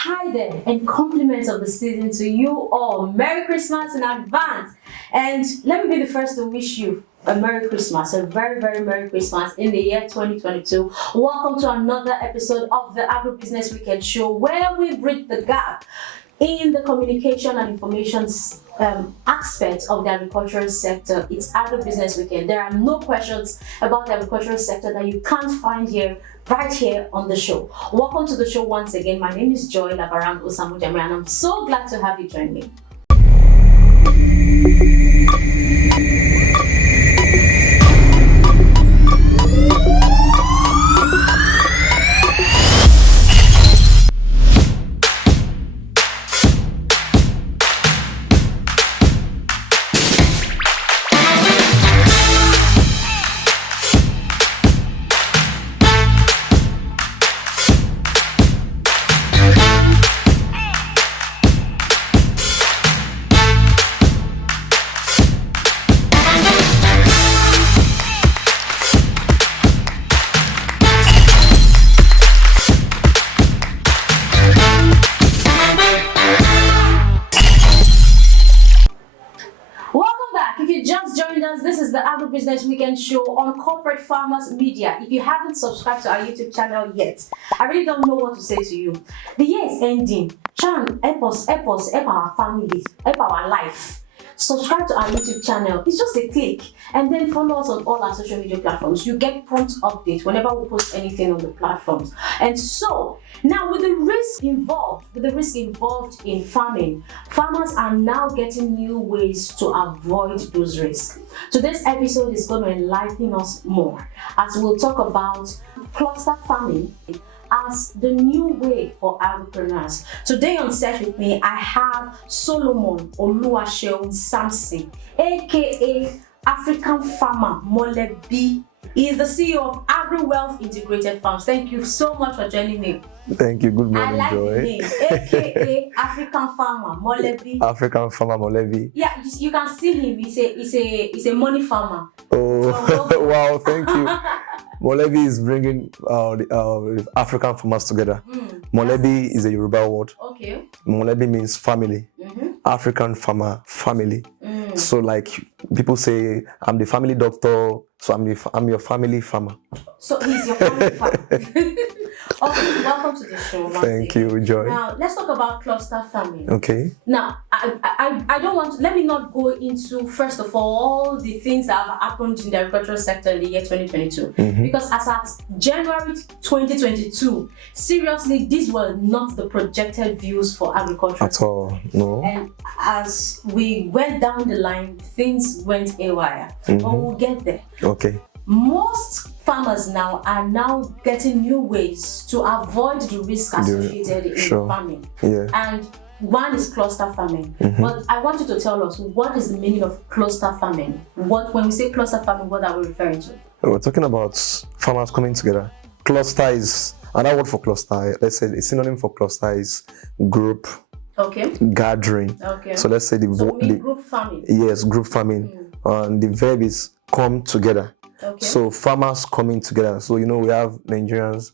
Hi there, and compliments of the season to you all. Merry Christmas in advance. And let me be the first to wish you a Merry Christmas, a very, very Merry Christmas in the year 2022. Welcome to another episode of the Agribusiness Weekend Show, where we bridge the gap in the communication and information aspects of the agricultural sector. It's Agribusiness Weekend. There are no questions about the agricultural sector that you can't find here, right here on the show. Welcome to the show once again. My name is Joy Labaram Osamujami, and I'm so glad to have you join me. This is the Agribusiness Weekend Show on Corporate Farmers Media. If you haven't subscribed to our YouTube channel yet, I really don't know what to say to you. The year is ending. Try and help our family, help our life. Subscribe to our YouTube channel. It's just a click, and then follow us on all our social media platforms. You get prompt updates whenever we post anything on the platforms. And so now, with the risk involved in farming, farmers are now getting new ways to avoid those risks. Today's episode is going to enlighten us more as we'll talk about cluster farming as the new way for agripreneurs. Today on set with me, I have Solomon Oluwaseun Samson, aka African Farmer Molebi. He is the CEO of AgriWealth Integrated Farms. Thank you so much for joining me. Thank you. Good morning, I like Joy. the name, aka African Farmer Molebi. African Farmer Molebi. Yeah, you can see him. He's a money farmer. Oh, wow! Thank you. Molebi is bringing the African farmers together. Molebi is a Yoruba word. Okay. Molebi means family. African farmer, family. So, like people say, I'm the family doctor. So I'm your family farmer. So he's your family farmer. Okay, welcome to the show. Thank you, Joy. Now let's talk about cluster farming. Okay. Now I don't want to, let me not go into first of all the things that have happened in the agricultural sector in the year 2022 because as at January 2022, seriously, these were not the projected views for agriculture At all, no. And as we went down the line, things went haywire. But we'll get there. Okay. Most farmers now are getting new ways to avoid the risk associated in farming. Yeah. And one is cluster farming. But I want you to tell us, what is the meaning of cluster farming? When we say cluster farming, what are we referring to? We're talking about farmers coming together. Cluster is another word for cluster. Let's say a synonym for cluster is group. Okay. Gathering. Okay. So let's say the group farming. Yes, group farming. And the verb is come together. Okay. So farmers coming together. So we have Nigerians.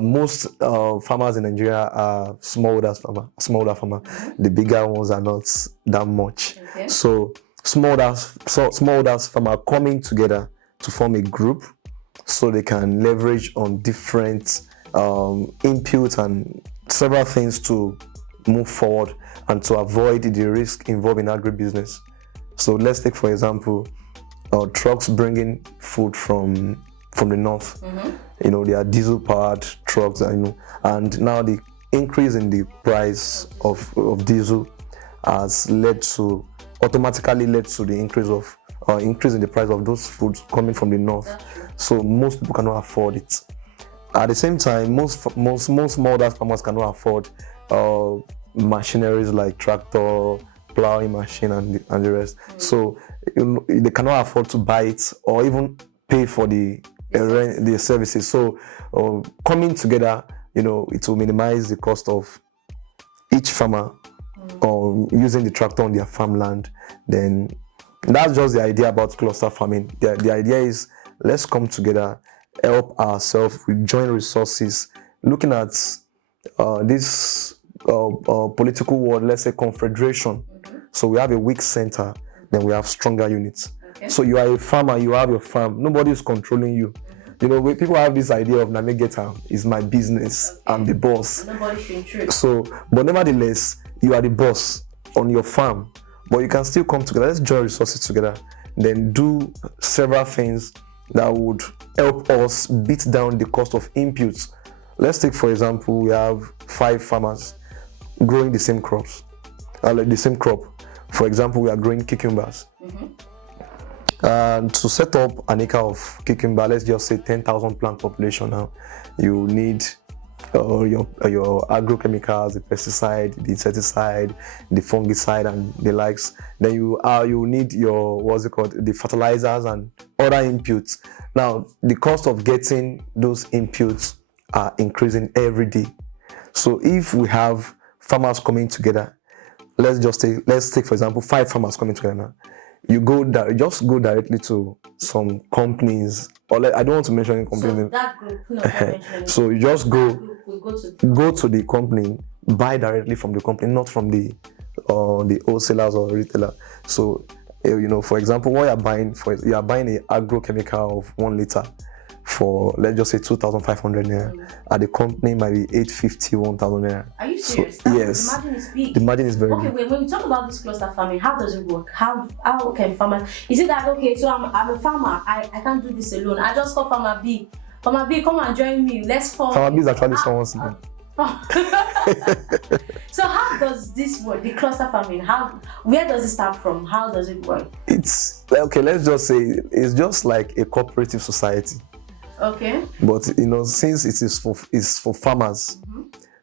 Most farmers in Nigeria are smallholder farmer. The bigger ones are not that much. Okay. So smallholders farmer coming together to form a group, so they can leverage on different inputs and several things to move forward and to avoid the risk involved in agribusiness. So let's take, for example, trucks bringing food from the north. They are diesel powered trucks, and now the increase in the price of diesel has automatically led to the increase in the price of those foods coming from the north. So most people cannot afford it. At the same time, most smallholder farmers cannot afford machineries like tractor, plowing machine, and the rest. So they cannot afford to buy it or even pay for the services. So coming together, it will minimize the cost of each farmer using the tractor on their farmland. Then that's just the idea about cluster farming. The idea is, let's come together, help ourselves with joint resources, looking at this political word, let's say confederation. So we have a weak center, then we have stronger units. Okay. So you are a farmer, you have your farm, nobody is controlling you. You know, people have this idea of navigate is my business, I'm the boss. Nobody should intrude. So, but nevertheless, you are the boss on your farm, but you can still come together. Let's join resources together, then do several things that would help us beat down the cost of inputs. Let's take, for example, we have 5 farmers growing the same crops, like the same crop. For example, we are growing cucumbers. And to set up an acre of cucumber, let's just say 10,000 plant population now, you need your agrochemicals, the pesticide, the insecticide, the fungicide, and the likes. Then you need your, the fertilizers and other inputs. Now, the cost of getting those inputs are increasing every day. So if we have farmers coming together, let's take for example 5 farmers coming together now. You just go directly to some companies, or I don't want to mention any company name. That group, no, so you just go to the company, buy directly from the company, not from the wholesalers or retailer. So for example, what you are buying an agrochemical of 1 liter for, let's just say 2,500 naira. At the company might be 850, 1,000 naira. Are you serious? So, yes. The margin is big. The margin is very big. Okay, when we talk about this cluster farming, how does it work? How can farmers? Is it that okay? So I'm a farmer. I can't do this alone. I just call Farmer B. Farmer B, come and join me. Let's form. Farmer B is actually someone's name. So how does this work? The cluster farming. Where does it start from? How does it work? It's okay. Let's just say it's just like a cooperative society. Okay. But since it is for farmers,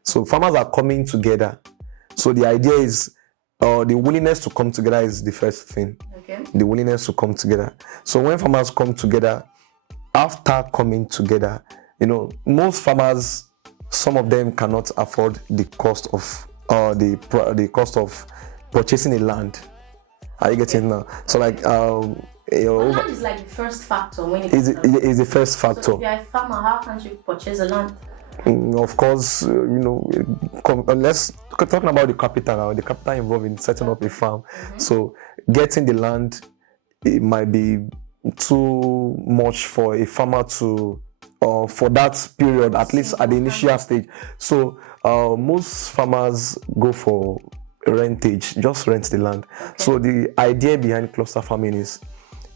so farmers are coming together. So the idea is, the willingness to come together is the first thing. Okay. The willingness to come together. So when farmers come together, after coming together, most farmers, some of them cannot afford the cost of the cost of purchasing a land. Are you getting now? So like land is like the first factor when it is the first factor. So if you're a farmer, how can you purchase a land? Of course, unless talking about the capital now, the capital involved in setting up a farm. So getting the land, it might be too much for a farmer to for that period, at least at the initial stage. So most farmers go for rentage, just rent the land. Okay. So the idea behind cluster farming is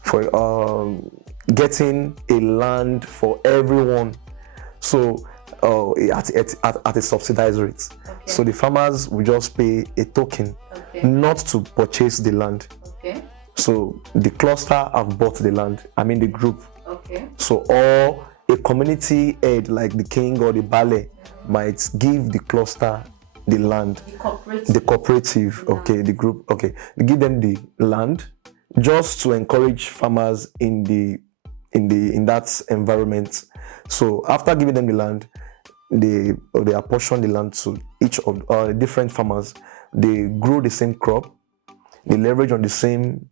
for getting a land for everyone, so at a subsidized rate. Okay. So the farmers will just pay a token, not to purchase the land. Okay. So the cluster have bought the land, the group. Okay. So or a community head like the king or the baale might give the cluster the land. The cooperative, okay, the group, okay. They give them the land just to encourage farmers in that environment. So after giving them the land, they apportion the land to each of the different farmers. They grow the same crop. They leverage on the same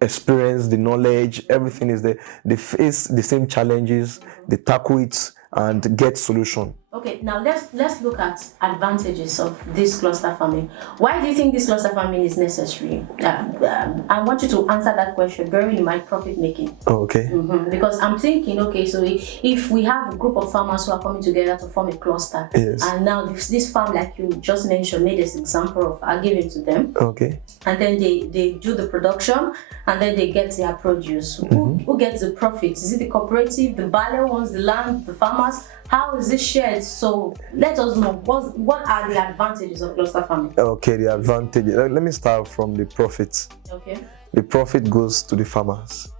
experience, the knowledge, everything is there. They face the same challenges. They tackle it and get solution. Okay, now let's look at advantages of this cluster farming. Why do you think this cluster farming is necessary? I want you to answer that question, bearing in mind profit making. Okay. Because I'm thinking, okay, so if we have a group of farmers who are coming together to form a cluster, yes, and now this farm, like you just mentioned, made this example of, I'll give it to them. Okay. And then they do the production, and then they get their produce. Who gets the profits? Is it the cooperative, the baale owns the land, the farmers? How is this shared? So let us know what are the advantages of cluster farming. Okay, the advantages. Let me start from the profits. Okay. The profit goes to the farmers.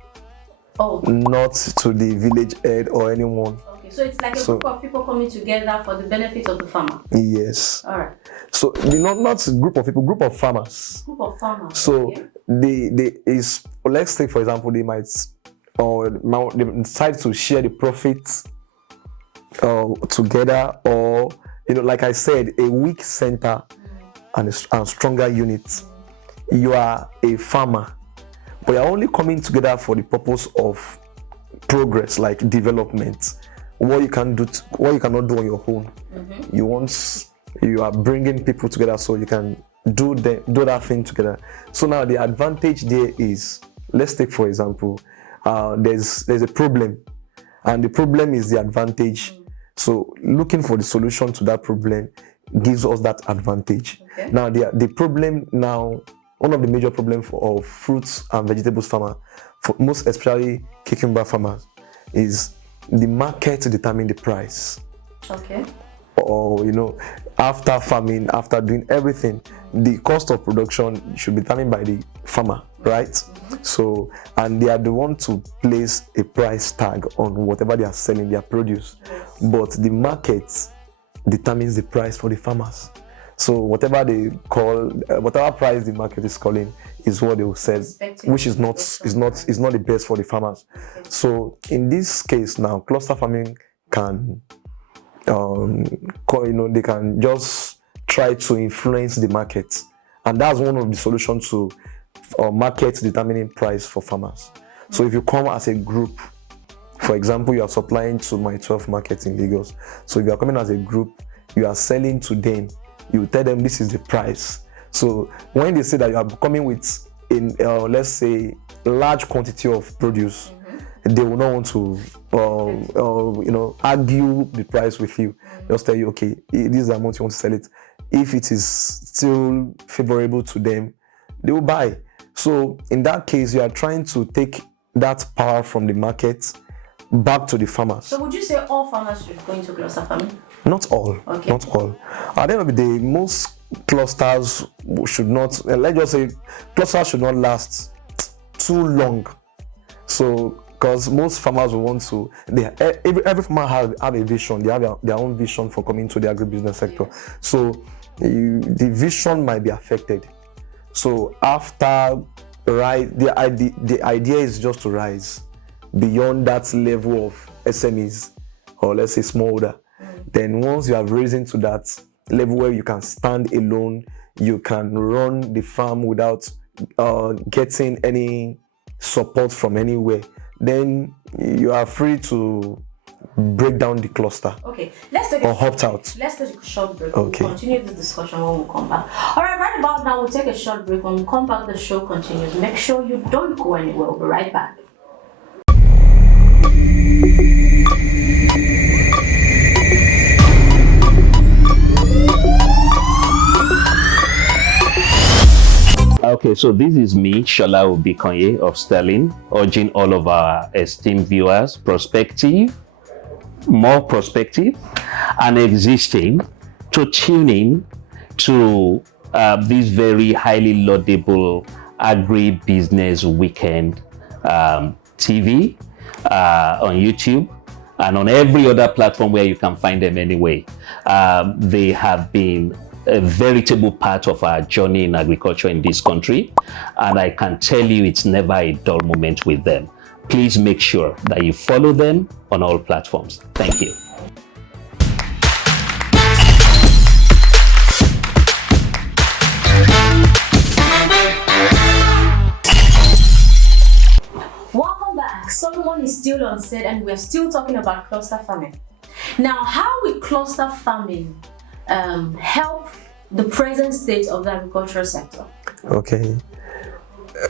Oh. Not to the village head or anyone. Okay, so it's like a group of people coming together for the benefit of the farmer. Yes. All right. So not a group of people, group of farmers. Group of farmers. So let's take for example, they decide to share the profits together, or like I said, a weak center and stronger units. You are a farmer, but you're only coming together for the purpose of progress, like development. What you can do, what you cannot do on your own. You want you are bringing people together so you can do that thing together. So now the advantage there is, let's take for example, there's a problem, and the problem is the advantage. So looking for the solution to that problem gives us that advantage. Okay. Now the problem now, one of the major problems of fruits and vegetables farmer, for most especially cucumber farmers, is the market determine the price. Okay. Or after farming, after doing everything, the cost of production should be determined by the farmer, right? So, and they are the one to place a price tag on whatever they are selling their produce. But the market determines the price for the farmers. So whatever they call, whatever price the market is calling is what they will sell, which is not the best for the farmers. So in this case now, cluster farming can, they can just try to influence the market, and that's one of the solutions to market determining price for farmers. So if you come as a group, for example, you are supplying to my 12 markets in Lagos. So if you are coming as a group, you are selling to them. You tell them this is the price. So when they say that you are coming with, let's say, large quantity of produce, they will not want to, argue the price with you. Just tell you, okay, this is the amount you want to sell it. If it is still favorable to them, they will buy. So in that case, you are trying to take that power from the market back to the farmers. So would you say all farmers should go into cluster farming? Not all. Okay. Not all. At the end of the day, most clusters should not, let's just say, clusters should not last too long. So, because most farmers will want to, every farmer have a vision. They have their own vision for coming to the agribusiness sector. Yes. So, the vision might be affected. So, after, the idea is just to rise beyond that level of SMEs, or let's say smallholder. Then once you have risen to that level where you can stand alone, you can run the farm without getting any support from anywhere, then you are free to break down the cluster. Okay, let's take opt out. Let's take a short break. Okay. We'll continue this discussion when we come back. All right about now, we'll take a short break. When we come back, the show continues. Make sure you don't go anywhere. We'll be right back. Okay, so this is me, Shola Obikonye of Sterling, urging all of our esteemed viewers, more prospective and existing, to tune in to this very highly laudable Agribusiness Weekend TV on YouTube and on every other platform where you can find them anyway. They have been a veritable part of our journey in agriculture in this country, and I can tell you it's never a dull moment with them. Please make sure that you follow them on all platforms. Thank you. Welcome back. Solomon is still on set and we're still talking about cluster farming. Now, how will cluster farming help the present state of the agricultural sector? Okay.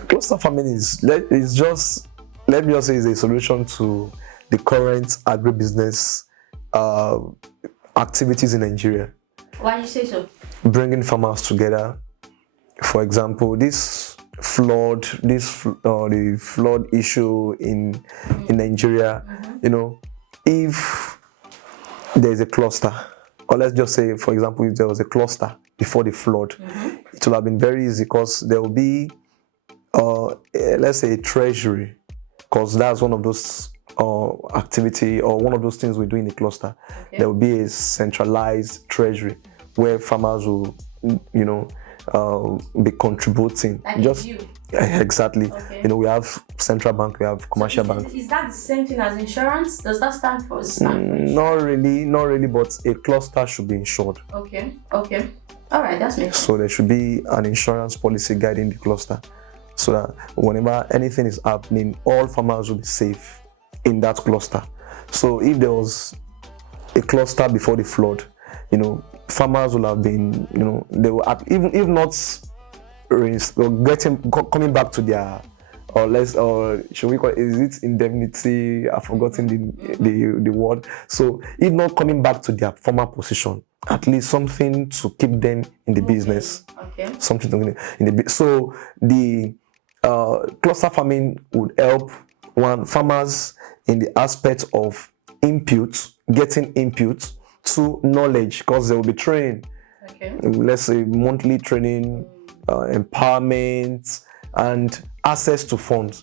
Cluster farming is let me just say, is a solution to the current agribusiness activities in Nigeria. Why do you say so? Bringing farmers together. For example, the flood issue in Nigeria. If there's a cluster, or let's just say, for example, if there was a cluster before the flood, it would have been very easy, because there will be, let's say, a treasury, because that's one of those activity or one of those things we do in a cluster. Okay. There will be a centralized treasury where farmers will, be contributing. And just you. Exactly. Okay. We have central bank, we have commercial bank. Is that the same thing as insurance? Does that stand for? Not really, but a cluster should be insured. Okay. All right, that's makes sense. So there should be an insurance policy guiding the cluster, so that whenever anything is happening, all farmers will be safe in that cluster. So if there was a cluster before the flood, farmers will have been, they will have, even if not coming back to their, or should we call it, is it indemnity? I've forgotten the word. So if not coming back to their former position, at least something to keep them in the business. Okay. Something to in the so the cluster farming would help farmers in the aspect of getting input to knowledge, because they will be trained. Okay. Let's say monthly training, empowerment, and access to funds.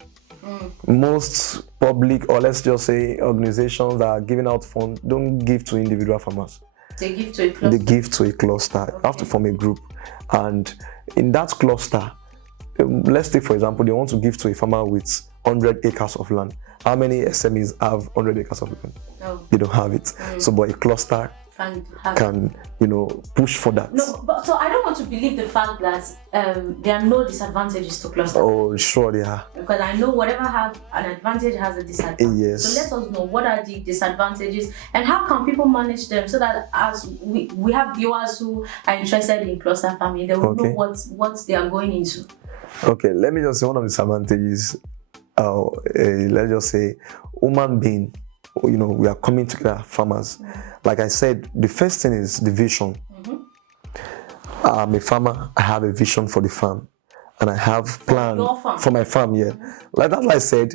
Most public, or let's just say organizations that are giving out funds, don't give to individual farmers. They give to a cluster. They give to a cluster. Okay. You have to form a group, and in that cluster, let's take for example, they want to give to a farmer with 100 acres of land. How many SMEs have 100 acres of land? No. They don't have it. So, but a cluster can push for that. No, but so I don't want to believe the fact that there are no disadvantages to cluster. Oh, sure they are. Because I know whatever have an advantage has a disadvantage. Yes. So let us know what are the disadvantages and how can people manage them, so that as we have viewers who are interested in cluster farming, they will know what they are going into. Okay, let me just say one of the disadvantages. Let's just say human being. We are coming together, farmers. Like I said, the first thing is the vision. I'm a farmer. I have a vision for the farm, and I have plan for my farm. Yeah, like that's why I said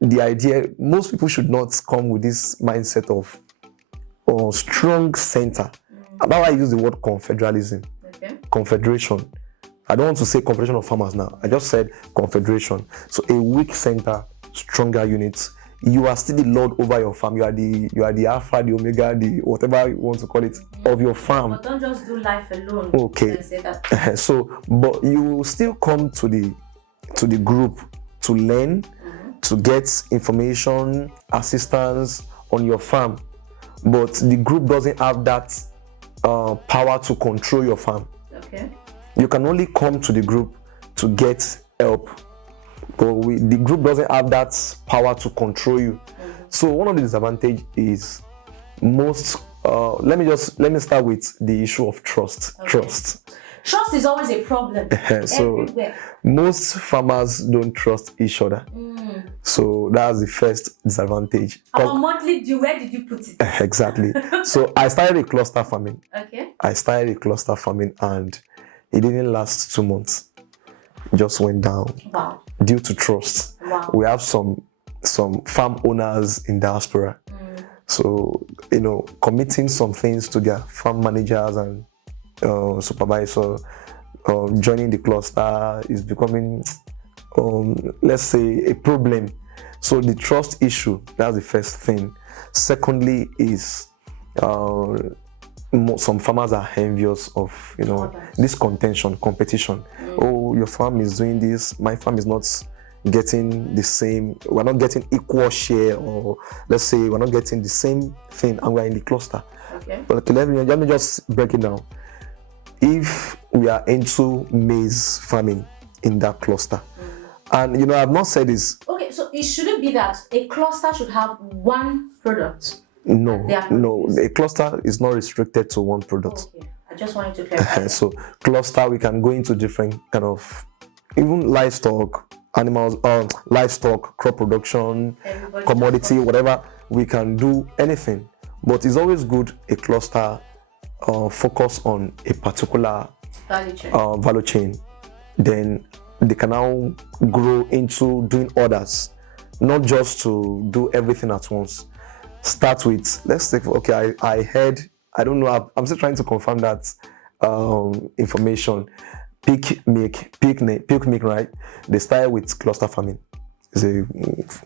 the idea. Most people should not come with this mindset of strong center. That's why I use the word confederalism. Okay. Confederation. I don't want to say confederation of farmers now. I just said confederation. So a weak center, stronger units. You are still the lord over your farm. You are the alpha, the omega, the whatever you want to call it, of your farm. But don't just do life alone. Okay. Say that. So, but you still come to the group to learn, to get information, assistance on your farm. But the group doesn't have that power to control your farm. Okay. You can only come to the group to get help. But the group doesn't have that power to control you. So one of the disadvantages is let me start with the issue of trust. Okay. Trust is always a problem. So everywhere. Most farmers don't trust each other. So that's the first disadvantage. Our monthly due, where did you put it? Exactly. So I started a cluster farming. Okay. I started a cluster farming and it didn't last 2 months. It just went down. Wow. Due to trust. Wow. We have some farm owners in diaspora. So, committing some things to their farm managers and supervisor, joining the cluster is becoming, let's say, a problem. So the trust issue, that's the first thing. Secondly is some farmers are envious of, this competition. Oh, your farm is doing this, my farm is not getting the same, we're not getting equal share, or let's say we're not getting the same thing and we're in the cluster. Okay. But let me just break it down. If we are into maize farming in that cluster, and I've not said this. Okay, so it shouldn't be that a cluster should have one product. No, a cluster is not restricted to one product. Okay, I just wanted to clarify. So cluster, we can go into different kind of, even livestock, animals, livestock, crop production, commodity, whatever. We can do anything, but it's always good a cluster focus on a particular value chain. Then they can now grow into doing others, not just to do everything at once. Start with, let's take, okay, I heard, I don't know, I'm still trying to confirm that information. Peak milk, right? They started with cluster farming. It's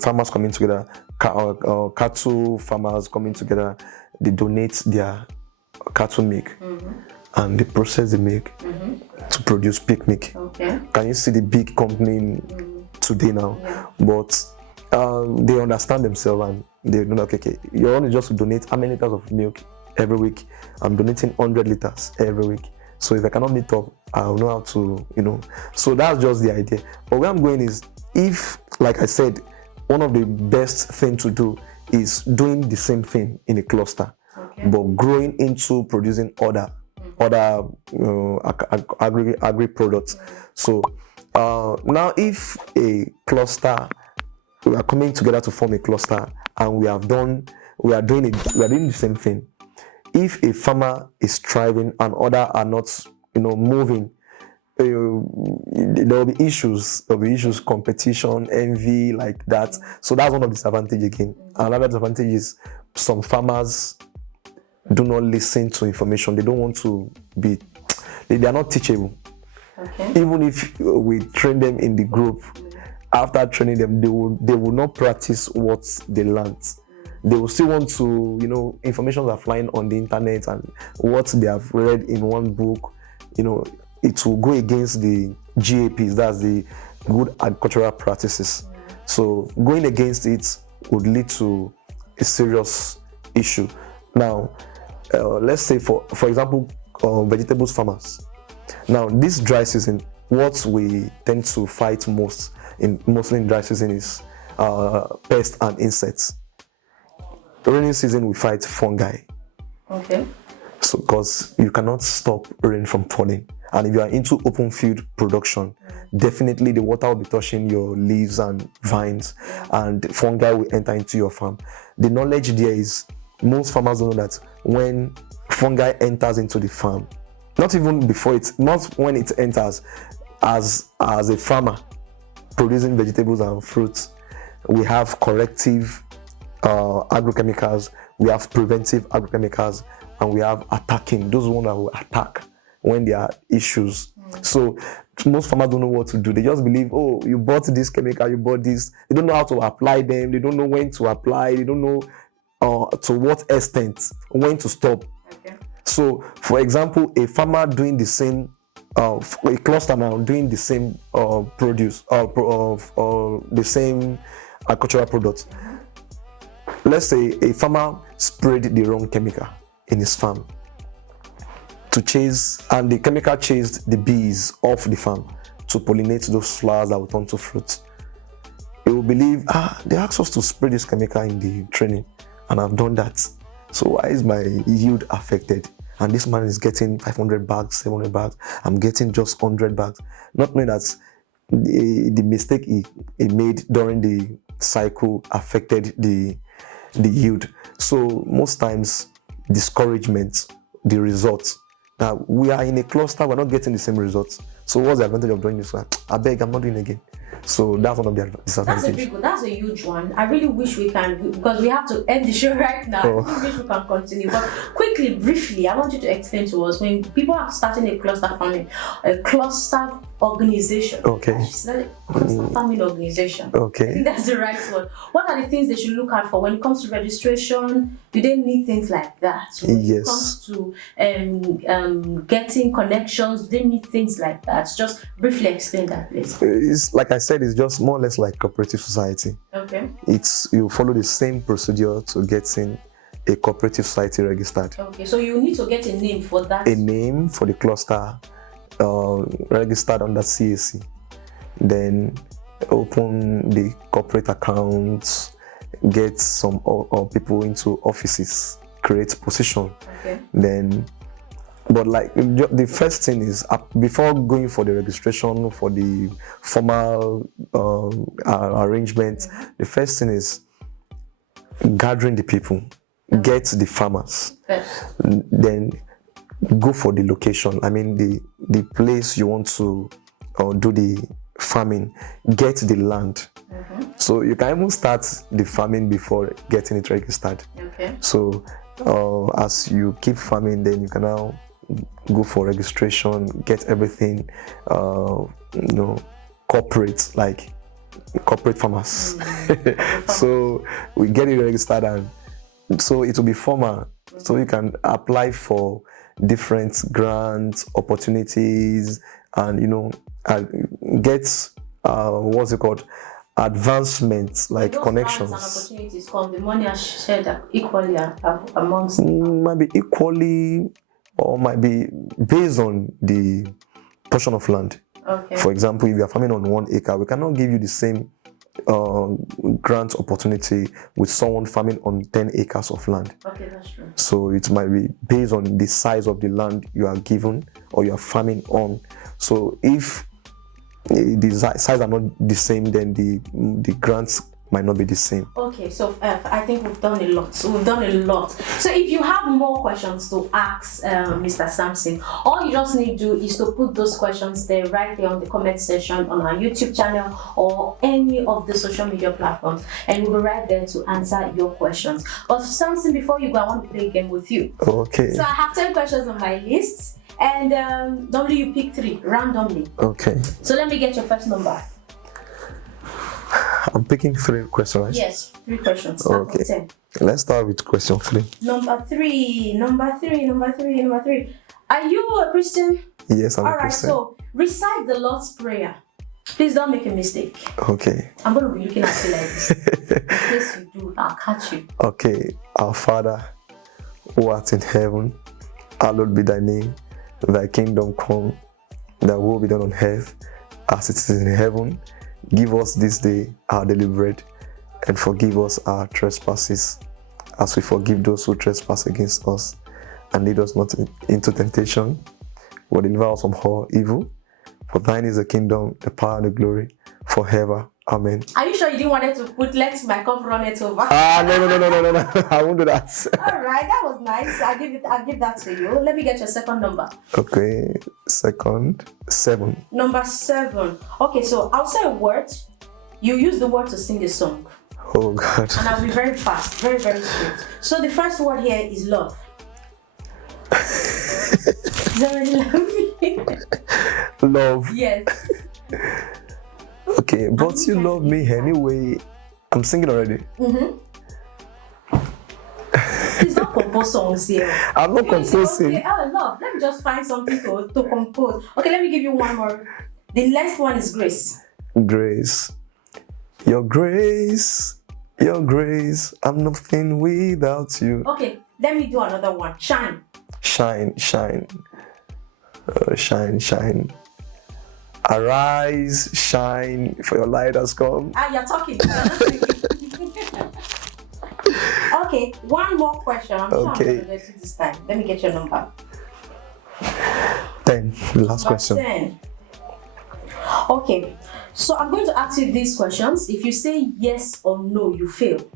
farmers coming together, cattle farmers coming together. They donate their cattle milk and they process the milk to produce peak milk. Okay. Can you see the big company today now? Yeah. But they understand themselves and they know, okay, you're only just to donate how many liters of milk every week. I'm donating 100 liters every week. So if I cannot meet up, I'll know how to, So that's just the idea. But where I'm going is, if, like I said, one of the best thing to do is doing the same thing in a cluster. but growing into producing other agri products. So now if a cluster, we are coming together to form a cluster, and we are doing the same thing. If a farmer is thriving and others are not, moving, there will be issues. There will be issues, competition, envy, like that. So that's one of the disadvantages again. Another disadvantage is some farmers do not listen to information. They don't want to be. They are not teachable. Okay. Even if we train them in the group, after training them, they will not practice what they learned. They will still want to, information are flying on the internet, and what they have read in one book, it will go against the GAPs, that's the good agricultural practices. So going against it would lead to a serious issue. Now, let's say for example, vegetables farmers. Now, this dry season, what we tend to fight mostly in dry season is pests and insects. Rainy season, we fight fungi. Okay. So, because you cannot stop rain from falling. And if you are into open field production, definitely the water will be touching your leaves and vines, and fungi will enter into your farm. The knowledge there is, most farmers don't know that when fungi enters into the farm, not when it enters, as a farmer producing vegetables and fruits, we have corrective agrochemicals, we have preventive agrochemicals, and we have attacking, those ones that will attack when there are issues. So most farmers don't know what to do. They just believe, oh, you bought this chemical, you bought this. They don't know how to apply them. They don't know when to apply. They don't know to what extent, when to stop. Okay. So, for example, a farmer doing the same, a cluster now doing the same produce, the same agricultural products. Let's say a farmer sprayed the wrong chemical in his farm to chase, and the chemical chased the bees off the farm to pollinate those flowers that will turn to fruit. He will believe, they asked us to spray this chemical in the training, and I've done that. So why is my yield affected? And this man is getting 500 bags, 700 bags. I'm getting just 100 bags. Not knowing that the mistake he made during the cycle affected the yield. So most times, discouragement, the results. Now we are in a cluster, we're not getting the same results. So what's the advantage of doing this one? I beg, I'm not doing it again. So that's one of the disadvantages. That's a big one. That's a huge one. I really wish we can, because we have to end the show right now. Oh. I wish we can continue. But quickly, briefly, I want you to explain to us, when people are starting a cluster farming, a cluster organization. Okay. Cluster farming organization. Okay. I think that's the right word. What are the things they should look out for when it comes to registration? Do they need things like that? When it comes to getting connections, do they need things like that? Just briefly explain that, please. It's like I said, it's just more or less like cooperative society. Okay. You follow the same procedure to getting a cooperative society registered. Okay, so you need to get a name for that. A name for the cluster, registered under CAC. Then open the corporate accounts, get some people into offices, create position. Okay. Then, but like the first thing is, before going for the registration, for the formal arrangements, the first thing is gathering the people, get the farmers, then go for the location. I mean the place you want to do the farming, get the land. So you can even start the farming before getting it registered. Okay. So as you keep farming, then you can now go for registration, get everything, corporate, like corporate farmers. So we get it registered, and so it will be formal. So you can apply for different grants, opportunities, and get what's it called, advancements, like connections. Grants and opportunities come, the money are shared equally amongst. Might be equally, or might be based on the portion of land. Okay. For example, if you are farming on 1 acre, we cannot give you the same grant opportunity with someone farming on 10 acres of land. Okay, that's true. So it might be based on the size of the land you are given or you are farming on. So if the size are not the same, then the grants might not be the same. Okay, so I think we've done a lot. So if you have more questions to ask Mr. Samson, all you just need to do is to put those questions there right there on the comment section on our YouTube channel or any of the social media platforms, and we'll be right there to answer your questions. But Samson, before you go, I want to play a game with you. Okay. So I have 10 questions on my list, and normally you pick 3 randomly. Okay. So let me get your first number. I'm picking 3 questions, right? Yes, 3 questions. Okay. 10. Let's start with question 3. Number three. Are you a Christian? Yes, I'm a All right, Christian. so recite the Lord's Prayer. Please don't make a mistake. Okay. I'm going to be looking at you like this. In case you do, I'll catch you. Okay. Our Father, who art in heaven, hallowed be thy name. Thy kingdom come, thy will be done on earth as it is in heaven. Give us this day our daily bread, and forgive us our trespasses, as we forgive those who trespass against us. And lead us not into temptation, but deliver us from all evil. For thine is the kingdom, the power, and the glory, forever. Amen. Are you sure you didn't want it to put let my cup run it over? No. I won't do that. All right, that was nice. I'll give that to you. Let me get your second number. Okay, second, 7. Number 7. Okay, so I'll say a word. You use the word to sing a song. Oh God. And I'll be very fast, very, very swift. So the first word here is love. Is that really love? Love. Yes. Okay, but you love me anyway. I'm singing already. Please don't compose songs here. I'm not composing. Okay, oh, love. Let me just find something to compose. Okay, let me give you one more. The next one is grace. Grace. Your grace, I'm nothing without you. Okay, let me do another one. Shine. Shine. Shine. Arise, shine, for your light has come. You're talking. You're not speaking. Okay, one more question. I'm sure I'm going to get you this time. Let me get your number. 10. The last question. 10. Okay, so I'm going to ask you these questions. If you say yes or no, you fail.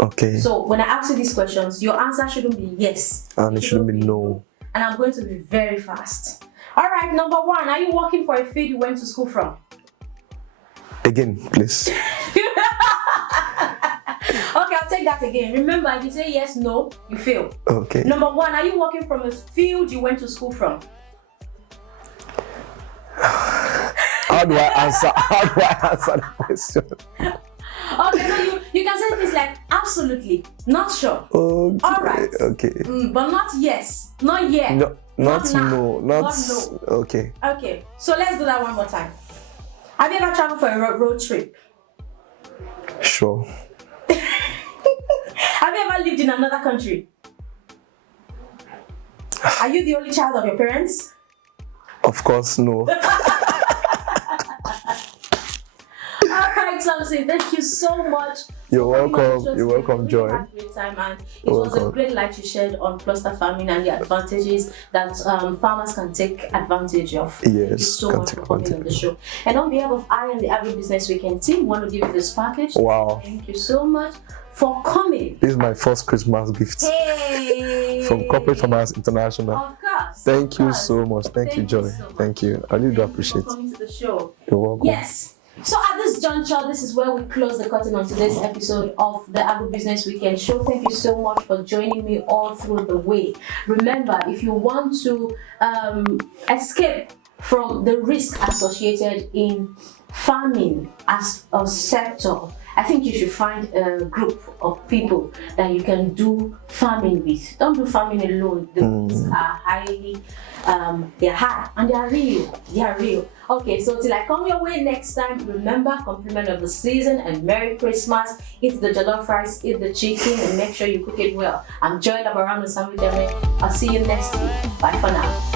Okay. So when I ask you these questions, your answer shouldn't be yes. And it shouldn't be no. And I'm going to be very fast. All right, number 1. Are you working for a field you went to school from? Again, please. Okay, I'll take that again. Remember, if you say yes, no, you fail. Okay. Number 1, are you working from a field you went to school from? How do I answer the question? Okay, so you can say things like absolutely, not sure. Okay. All right. Okay. But not yes, not yet. No, not now, no, not no. Okay. Okay, so let's do that one more time. Have you ever traveled for a road trip? Sure. Have you ever lived in another country? Are you the only child of your parents? Of course, no. Alright, Samson, thank you so much. You're welcome. You're welcome, Joy. We had a great time, and it was a great light you shared on cluster farming and the advantages that farmers can take advantage of. Yes, thank you so much for coming on the show. And on behalf of I and the Agribusiness Weekend team, want to give you this package. Wow. Thank you so much for coming. This is my first Christmas gift. Hey! From Corporate Farmers International. Of course. Thank you so much. Thank you, Joy. So much. Thank you. I really do Thank you appreciate for coming to the show. You're welcome. Yes. So at this juncture, this is where we close the curtain on today's episode of the Agribusiness Weekend Show. Thank you so much for joining me all through the way. Remember, if you want to escape from the risk associated in farming as a sector, I think you should find a group of people that you can do farming with. Don't do farming alone. The risks are highly, they're high and they are real. They are real. Okay, so till I come your way next time, remember, compliment of the season and Merry Christmas. Eat the jollof rice, eat the chicken, and make sure you cook it well. I'm Joy Labarano Samudeme. I'll see you next week. Bye for now.